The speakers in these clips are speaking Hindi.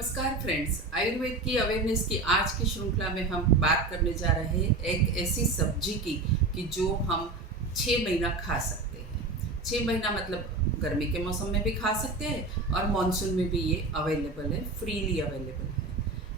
नमस्कार फ्रेंड्स, आयुर्वेद की अवेयरनेस की आज की श्रृंखला में हम बात करने जा रहे हैं एक ऐसी सब्जी की कि जो हम 6 महीना खा सकते हैं। 6 महीना मतलब गर्मी के मौसम में भी खा सकते हैं और मानसून में भी ये अवेलेबल है, फ्रीली अवेलेबल है।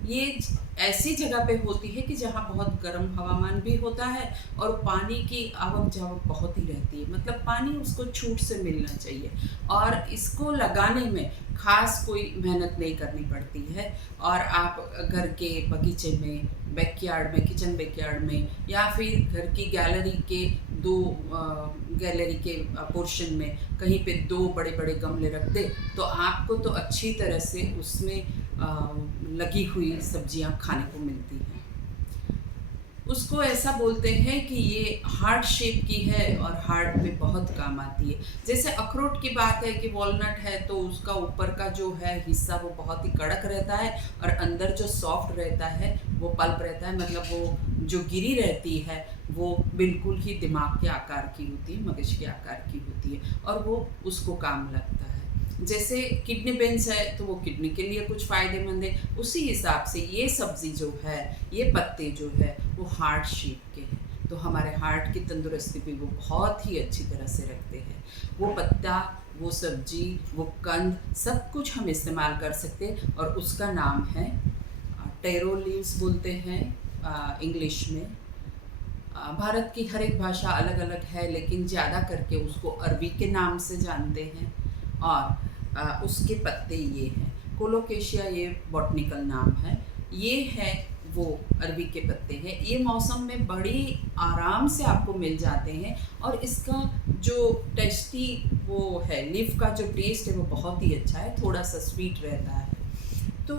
ये ऐसी जगह पे होती है कि जहाँ बहुत गर्म हवामान भी होता है और पानी की आवक जावक बहुत ही रहती है, मतलब पानी उसको छूट से मिलना चाहिए और इसको लगाने में खास कोई मेहनत नहीं करनी पड़ती है। और आप घर के बगीचे में, बैकयार्ड में, किचन बैकयार्ड में या फिर घर की गैलरी के पोर्शन में कहीं पे 2 बड़े-बड़े गमले रख दें तो आपको तो अच्छी तरह से उसमें लगी हुई सब्जियां खाने को मिलती हैं। उसको ऐसा बोलते हैं कि ये हार्ट शेप की है और हार्ट पे बहुत काम आती है। जैसे अखरोट की बात है कि वॉलनट है तो उसका ऊपर का जो है हिस्सा वो बहुत ही कड़क रहता है और अंदर जो सॉफ्ट रहता है वो पल्प रहता है, मतलब वो जो गिरी रहती है वो बिल्कुल ही दिमाग के आकार की होती है, मगज के आकार की होती है और वो उसको काम लगता है। जैसे किडनी बेंस है तो वो किडनी के लिए कुछ फ़ायदेमंद है, उसी हिसाब से ये सब्ज़ी जो है, ये पत्ते जो है वो हार्ट शेप के हैं तो हमारे हार्ट की तंदुरुस्ती भी वो बहुत ही अच्छी तरह से रखते हैं। वो पत्ता, वो सब्जी, वो कंद सब कुछ हम इस्तेमाल कर सकते हैं और उसका नाम है टेरो लीव्स बोलते हैं इंग्लिश में। भारत की हर एक भाषा अलग अलग है लेकिन ज़्यादा करके उसको अरबी के नाम से जानते हैं और उसके पत्ते ये हैं। कोलोकेशिया ये बॉटनिकल नाम है। ये है वो अरबी के पत्ते हैं। ये मौसम में बड़ी आराम से आपको मिल जाते हैं और इसका जो टेस्टी वो है, लीफ का जो टेस्ट है वो बहुत ही अच्छा है, थोड़ा सा स्वीट रहता है। तो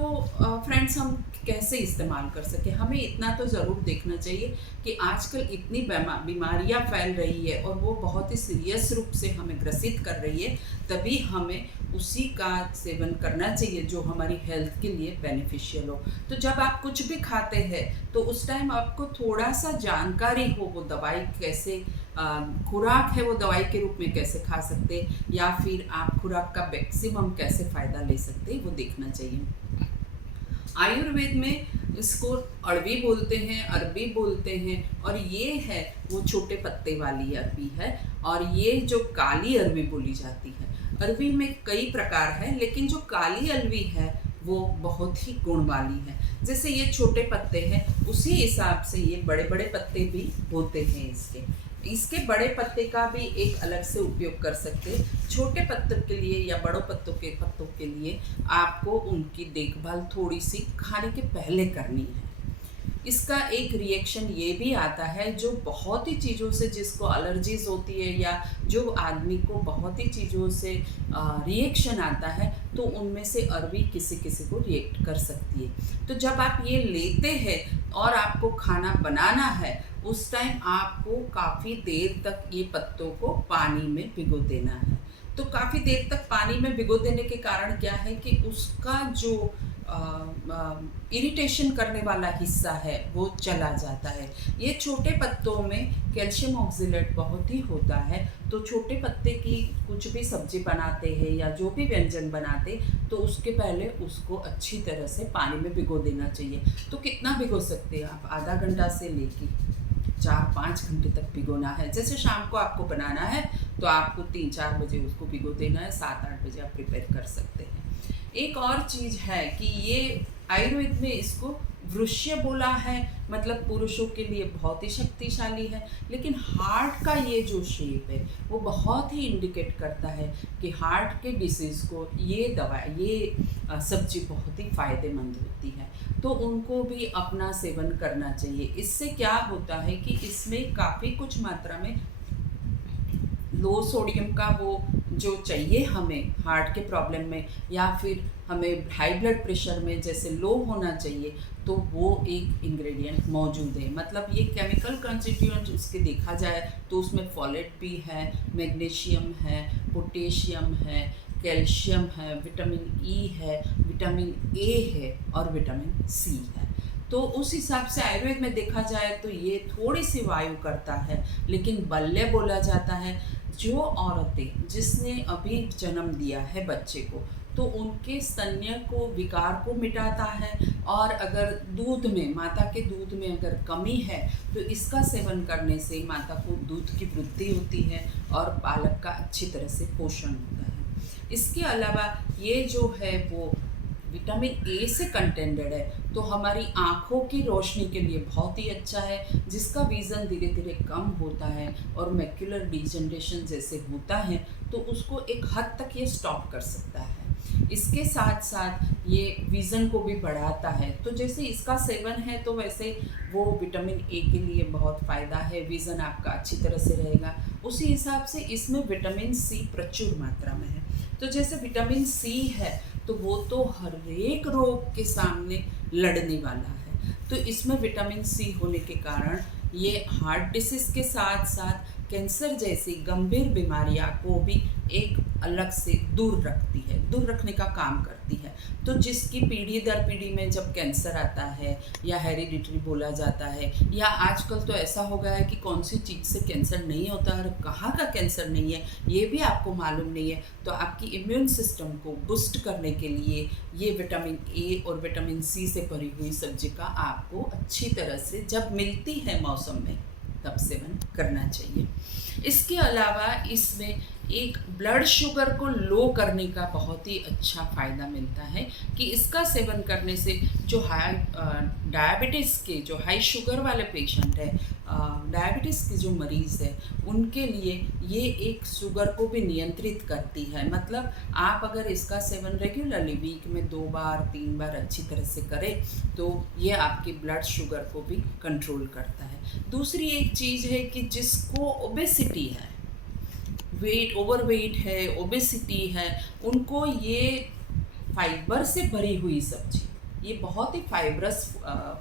फ्रेंड्स, हम कैसे इस्तेमाल कर सकें, हमें इतना तो ज़रूर देखना चाहिए कि आजकल इतनी बीमारियां फैल रही है और वो बहुत ही सीरियस रूप से हमें ग्रसित कर रही है, तभी हमें उसी का सेवन करना चाहिए जो हमारी हेल्थ के लिए बेनिफिशियल हो। तो जब आप कुछ भी खाते हैं तो उस टाइम आपको थोड़ा सा जानकारी हो वो दवाई कैसे खुराक है, वो दवाई के रूप में कैसे खा सकते या फिर आप खुराक का मैक्सिमम कैसे फ़ायदा ले सकते वो देखना चाहिए। आयुर्वेद में इसको अरबी बोलते हैं, अरबी बोलते हैं और ये है वो छोटे पत्ते वाली अरबी है और ये जो काली अरबी बोली जाती है। अरबी में कई प्रकार है लेकिन जो काली अरबी है वो बहुत ही गुण वाली है। जैसे ये छोटे पत्ते हैं उसी हिसाब से ये बड़े बड़े पत्ते भी होते हैं। इसके बड़े पत्ते का भी एक अलग से उपयोग कर सकते हैं। छोटे पत्तों के लिए या बड़ों पत्तों के लिए आपको उनकी देखभाल थोड़ी सी खाने के पहले करनी है। इसका एक रिएक्शन ये भी आता है जो बहुत ही चीज़ों से, जिसको एलर्जीज होती है या जो आदमी को बहुत ही चीज़ों से रिएक्शन आता है तो उनमें से अरबी किसी किसी को रिएक्ट कर सकती है। तो जब आप ये लेते हैं और आपको खाना बनाना है उस टाइम आपको काफ़ी देर तक ये पत्तों को पानी में भिगो देना है। तो काफ़ी देर तक पानी में भिगो देने के कारण क्या है कि उसका जो इरिटेशन करने वाला हिस्सा है वो चला जाता है। ये छोटे पत्तों में कैल्शियम ऑक्जेलेट बहुत ही होता है, तो छोटे पत्ते की कुछ भी सब्जी बनाते हैं या जो भी व्यंजन बनाते तो उसके पहले उसको अच्छी तरह से पानी में भिगो देना चाहिए। तो कितना भिगो सकते हैं आप, आधा घंटा से लेके 4-5 घंटे तक भिगोना है। जैसे शाम को आपको बनाना है तो आपको 3-4 बजे उसको भिगो देना है, 7-8 बजे आप प्रिपेयर कर सकते हैं। एक और चीज़ है कि ये आयुर्वेद में इसको वृष्य बोला है, मतलब पुरुषों के लिए बहुत ही शक्तिशाली है, लेकिन हार्ट का ये जो शेप है वो बहुत ही इंडिकेट करता है कि हार्ट के डिसीज़ को ये सब्जी बहुत ही फ़ायदेमंद होती है, तो उनको भी अपना सेवन करना चाहिए। इससे क्या होता है कि इसमें काफ़ी कुछ मात्रा में लो सोडियम का वो जो चाहिए हमें हार्ट के प्रॉब्लम में या फिर हमें हाई ब्लड प्रेशर में जैसे लो होना चाहिए, तो वो एक इंग्रेडिएंट मौजूद है। मतलब ये केमिकल कंस्टिट्यूएंट उसके देखा जाए तो उसमें फॉलेट भी है, मैग्नीशियम है, पोटेशियम है, कैल्शियम है, विटामिन ई है, विटामिन ए है और विटामिन सी है। तो उस हिसाब से आयुर्वेद में देखा जाए तो ये थोड़ी सी वायु करता है, लेकिन बल्य बोला जाता है। जो औरतें जिसने अभी जन्म दिया है बच्चे को तो उनके स्तन्य को विकार को मिटाता है। और अगर दूध में, माता के दूध में अगर कमी है तो इसका सेवन करने से माता को दूध की वृद्धि होती है और बालक का अच्छी तरह से पोषण होता है। इसके अलावा ये जो है वो विटामिन ए से कंटेंटेड है, तो हमारी आँखों की रोशनी के लिए बहुत ही अच्छा है, जिसका विज़न धीरे धीरे कम होता है और मैक्युलर डिजनरेशन जैसे होता है तो उसको एक हद तक ये स्टॉप कर सकता है। इसके साथ साथ ये विज़न को भी बढ़ाता है, तो जैसे इसका सेवन है तो वैसे वो विटामिन ए के लिए बहुत फ़ायदा है, विज़न आपका अच्छी तरह से रहेगा। उसी हिसाब से इसमें विटामिन सी प्रचुर मात्रा में है। तो जैसे विटामिन सी है तो वो तो हर एक रोग के सामने लड़ने वाला है, तो इसमें विटामिन सी होने के कारण ये हार्ट डिसीज़ के साथ साथ कैंसर जैसी गंभीर बीमारियां को भी एक अलग से दूर रखती है, दूर रखने का काम करती है। तो जिसकी पीढ़ी दर पीढ़ी में जब कैंसर आता है या हेरिडिटरी बोला जाता है, या आजकल तो ऐसा हो गया है कि कौन सी चीज़ से कैंसर नहीं होता और कहाँ का कैंसर नहीं है ये भी आपको मालूम नहीं है, तो आपकी इम्यून सिस्टम को बूस्ट करने के लिए ये विटामिन ए और विटामिन सी से भरी हुई सब्जी का आपको अच्छी तरह से जब मिलती है मौसम में तब सेवन करना चाहिए। इसके अलावा इसमें एक ब्लड शुगर को लो करने का बहुत ही अच्छा फ़ायदा मिलता है कि इसका सेवन करने से जो हाई डायबिटीज़ के, जो हाई शुगर वाले पेशेंट है, डायबिटीज़ के जो मरीज़ है, उनके लिए ये एक शुगर को भी नियंत्रित करती है। मतलब आप अगर इसका सेवन रेगुलरली वीक में 2 बार 3 बार अच्छी तरह से करें तो ये आपकी ब्लड शुगर को भी कंट्रोल करता है। दूसरी एक चीज़ है कि जिसको ओबेसिटी है, ओवरवेट है, ओबेसिटी है, उनको ये फाइबर से भरी हुई सब्जी, ये बहुत ही फाइबरस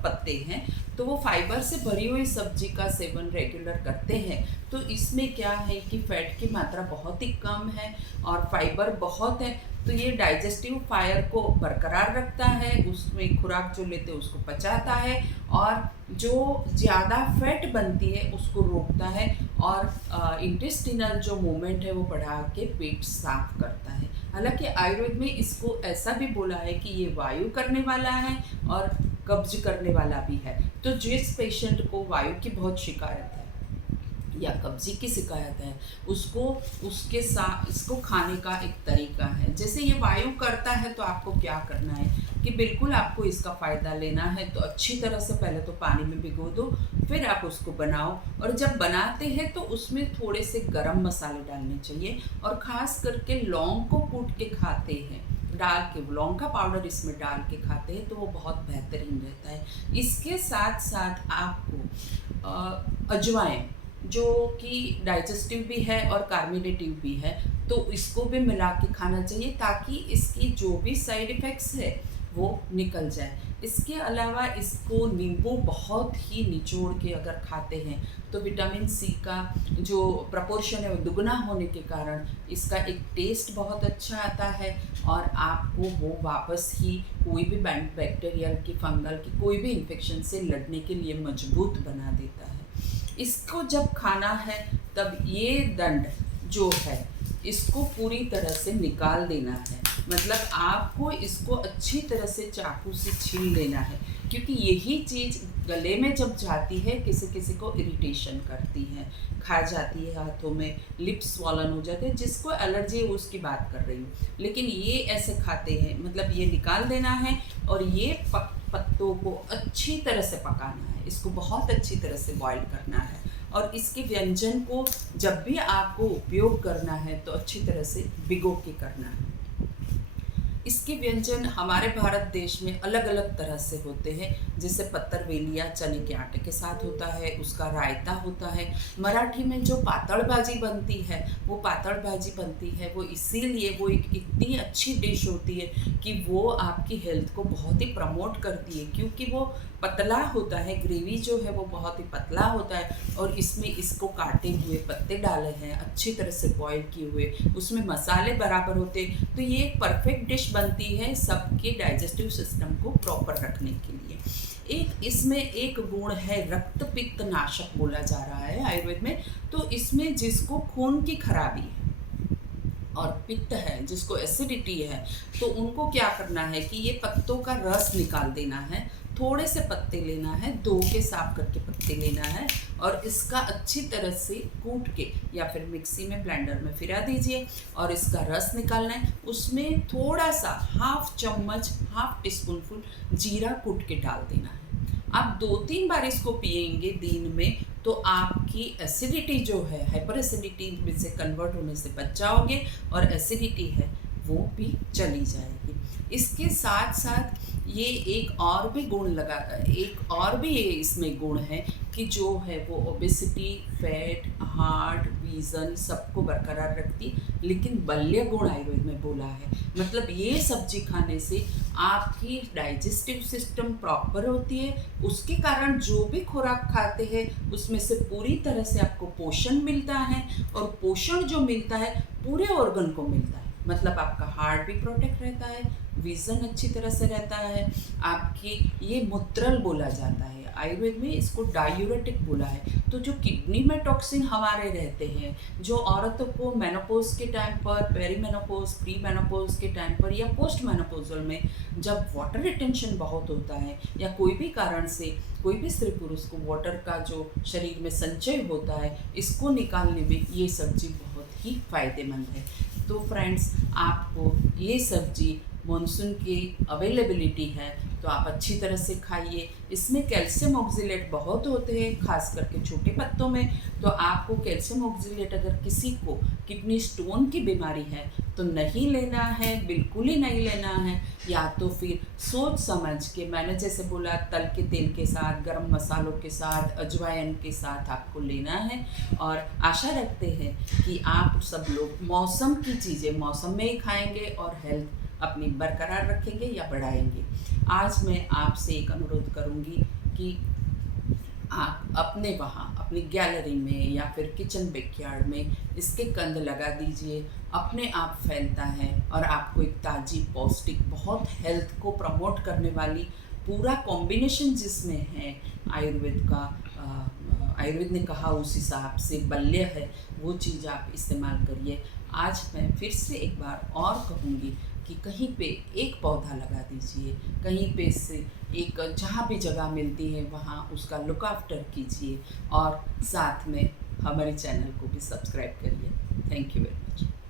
पत्ते हैं, तो वो फाइबर से भरी हुई सब्जी का सेवन रेगुलर करते हैं तो इसमें क्या है कि फैट की मात्रा बहुत ही कम है और फाइबर बहुत है, तो ये डाइजेस्टिव फायर को बरकरार रखता है, उसमें खुराक जो लेते हैं उसको पचाता है और जो ज़्यादा फैट बनती है उसको रोकता है और इंटेस्टिनल जो मूवमेंट है वो बढ़ा के पेट साफ करता है। हालांकि आयुर्वेद में इसको ऐसा भी बोला है कि ये वायु करने वाला है और कब्ज करने वाला भी है। तो जिस पेशेंट को वायु की बहुत शिकायत है या कब्जी की शिकायत है, उसको उसके साथ इसको खाने का एक तरीका है। जैसे ये वायु करता है तो आपको क्या करना है कि बिल्कुल आपको इसका फ़ायदा लेना है तो अच्छी तरह से पहले तो पानी में भिगो दो, फिर आप उसको बनाओ और जब बनाते हैं तो उसमें थोड़े से गरम मसाले डालने चाहिए और ख़ास करके लौंग को कूट के खाते हैं, डाल के लौंग का पाउडर इसमें डाल के खाते हैं तो वो बहुत बेहतरीन रहता है। इसके साथ साथ आपको अजवाइन जो कि डाइजेस्टिव भी है और कार्मिनेटिव भी है, तो इसको भी मिला के खाना चाहिए ताकि इसकी जो भी साइड इफ़ेक्ट्स है वो निकल जाए। इसके अलावा इसको नींबू बहुत ही निचोड़ के अगर खाते हैं तो विटामिन सी का जो प्रपोर्शन है वो दुगना होने के कारण इसका एक टेस्ट बहुत अच्छा आता है और आपको वो वापस ही कोई भी बैक्टीरियल की, फंगल की कोई भी इन्फेक्शन से लड़ने के लिए मजबूत बना देता है। इसको जब खाना है तब ये दंड जो है इसको पूरी तरह से निकाल देना है, मतलब आपको इसको अच्छी तरह से चाकू से छील लेना है, क्योंकि यही चीज़ गले में जब जाती है किसी किसी को इरिटेशन करती है, खा जाती है हाथों में, लिप्स स्वॉलन हो जाते हैं, जिसको एलर्जी है उसकी बात कर रही हूँ। लेकिन ये ऐसे खाते हैं, मतलब ये निकाल देना है और ये पत्तों को अच्छी तरह से पकाना है, इसको बहुत अच्छी तरह से बॉईल करना है और इसके व्यंजन को जब भी आपको उपयोग करना है तो अच्छी तरह से भिगो के करना है। इसके व्यंजन हमारे भारत देश में अलग अलग तरह से होते हैं, जैसे पत्तरवेलिया चने के आटे के साथ होता है, उसका रायता होता है। मराठी में जो पातळ भाजी बनती है वो पातळ भाजी बनती है वो इसीलिए वो एक इतनी अच्छी डिश होती है कि वो आपकी हेल्थ को बहुत ही प्रमोट करती है, क्योंकि वो पतला होता है, ग्रेवी जो है वो बहुत ही पतला होता है और इसमें इसको काटे हुए पत्ते डाले हैं, अच्छी तरह से बॉईल किए हुए, उसमें मसाले बराबर होते, तो ये एक परफेक्ट डिश बनती है सबके डाइजेस्टिव सिस्टम को प्रॉपर रखने के लिए। एक इसमें एक गुण है रक्त पित्त नाशक बोला जा रहा है आयुर्वेद में, तो इसमें जिसको खून की खराबी है और पित्त है, जिसको एसिडिटी है, तो उनको क्या करना है कि ये पत्तों का रस निकाल देना है। थोड़े से पत्ते लेना है, धो के साफ करके पत्ते लेना है और इसका अच्छी तरह से कूट के या फिर मिक्सी में ब्लेंडर में फिरा दीजिए और इसका रस निकालना है। उसमें थोड़ा सा हाफ चम्मच, हाफ टीस्पूनफुल जीरा कूट के डाल देना है। आप 2-3 बार इसको पिएंगे दिन में तो आपकी एसिडिटी जो है, हाइपर एसिडिटी में से कन्वर्ट होने से बच जाओगे और एसिडिटी है वो भी चली जाएगी। इसके साथ साथ ये एक और भी गुण लगा, एक और भी ये इसमें गुण है कि जो है वो ओबेसिटी, फैट, हार्ट, विज़न सबको बरकरार रखती, लेकिन बल्य गुण आयुर्वेद में बोला है। मतलब ये सब्जी खाने से आपकी डाइजेस्टिव सिस्टम प्रॉपर होती है, उसके कारण जो भी खुराक खाते हैं उसमें से पूरी तरह से आपको पोषण मिलता है और पोषण जो मिलता है पूरे ऑर्गन को मिलता है। मतलब आपका हार्ट भी प्रोटेक्ट रहता है, विज़न अच्छी तरह से रहता है, आपकी ये मूत्रल बोला जाता है, आयुर्वेद में इसको डायूरेटिक बोला है। तो जो किडनी में टॉक्सिन हमारे रहते हैं, जो औरतों को मेनोपॉज के टाइम पर, पेरीमेनोपॉज, प्री मेनोपॉज के टाइम पर या पोस्ट मेनोपॉजल में जब वाटर रिटेंशन बहुत होता है या कोई भी कारण से कोई भी स्त्री पुरुष को वाटर का जो शरीर में संचय होता है, इसको निकालने में ये सब्जी बहुत ही फायदेमंद है। तो फ्रेंड्स, आपको ये सब्जी मॉनसून की अवेलेबिलिटी है तो आप अच्छी तरह से खाइए। इसमें कैल्शियम ऑक्जेलेट बहुत होते हैं, खास करके छोटे पत्तों में। तो आपको कैल्शियम ऑक्जेलेट अगर किसी को किडनी स्टोन की बीमारी है तो नहीं लेना है, बिल्कुल ही नहीं लेना है। या तो फिर सोच समझ के, मैंने जैसे बोला, तल के तेल के साथ, गरम मसालों के साथ, अजवाइन के साथ आपको लेना है। और आशा रखते हैं कि आप सब लोग मौसम की चीज़ें मौसम में ही खाएंगे और हेल्थ अपनी बरकरार रखेंगे या बढ़ाएंगे। आज मैं आपसे एक अनुरोध करूंगी कि आप अपने वहाँ अपनी गैलरी में या फिर किचन बैकयार्ड में इसके कंद लगा दीजिए। अपने आप फैलता है और आपको एक ताज़ी, पौष्टिक, बहुत हेल्थ को प्रमोट करने वाली पूरा कॉम्बिनेशन जिसमें है आयुर्वेद का, आयुर्वेद ने कहा उस हिसाब से बल्य है, वो चीज़ आप इस्तेमाल करिए। आज मैं फिर से एक बार और कहूँगी कि कहीं पे एक पौधा लगा दीजिए, कहीं पे से एक, जहाँ भी जगह मिलती है वहाँ उसका लुक आफ्टर कीजिए और साथ में हमारे चैनल को भी सब्सक्राइब करिए। Thank you very much.